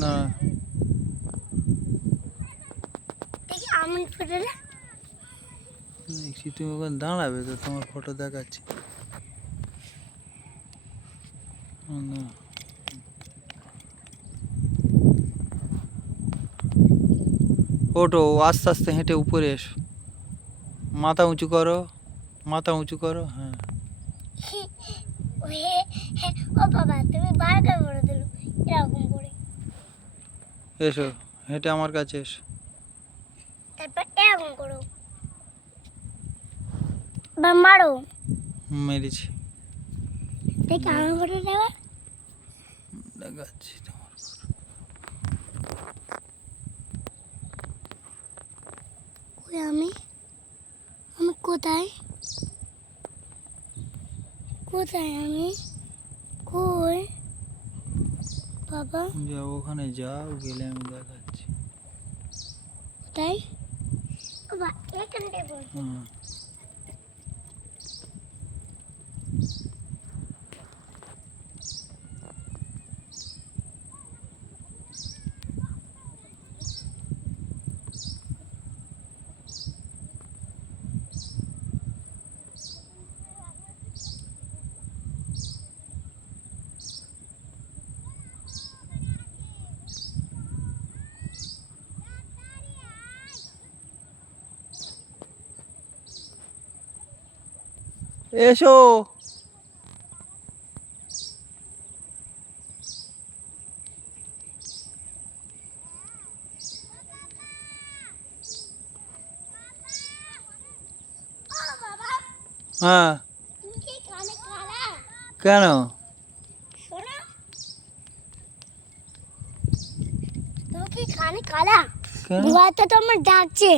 না দেখি আমি ফটোটা দেখছি তুমি ওখানে দাঁড়াবে তো তোমার ফটো দেখাচ্ছি না ওঠো আস্তে আস্তে হেঁটে উপরে এসো মাথা উঁচু করো হ্যাঁ ও বাবা তুমি বারবার বলে দিলো এরকম করে এসো হেঁটে আমার কাছে এসো তারপর এরকম করো বা মারো মেরেছি দেখি আমার ফটো দেওয়া দেখাচ্ছি তোমার কই আমি আমি কোথায় কোথায় আমি কই বাবা যাও ওখানে যাও গেলে আমি দেখাচ্ছি কোথায় বাবা এখানে দেখো হুম এসো ও বাবা হ্যাঁ তুমি কি কানে কালা কেন শোনো তুমি কি কানে কালা কেন বুয়া তো তোমার ডাকছে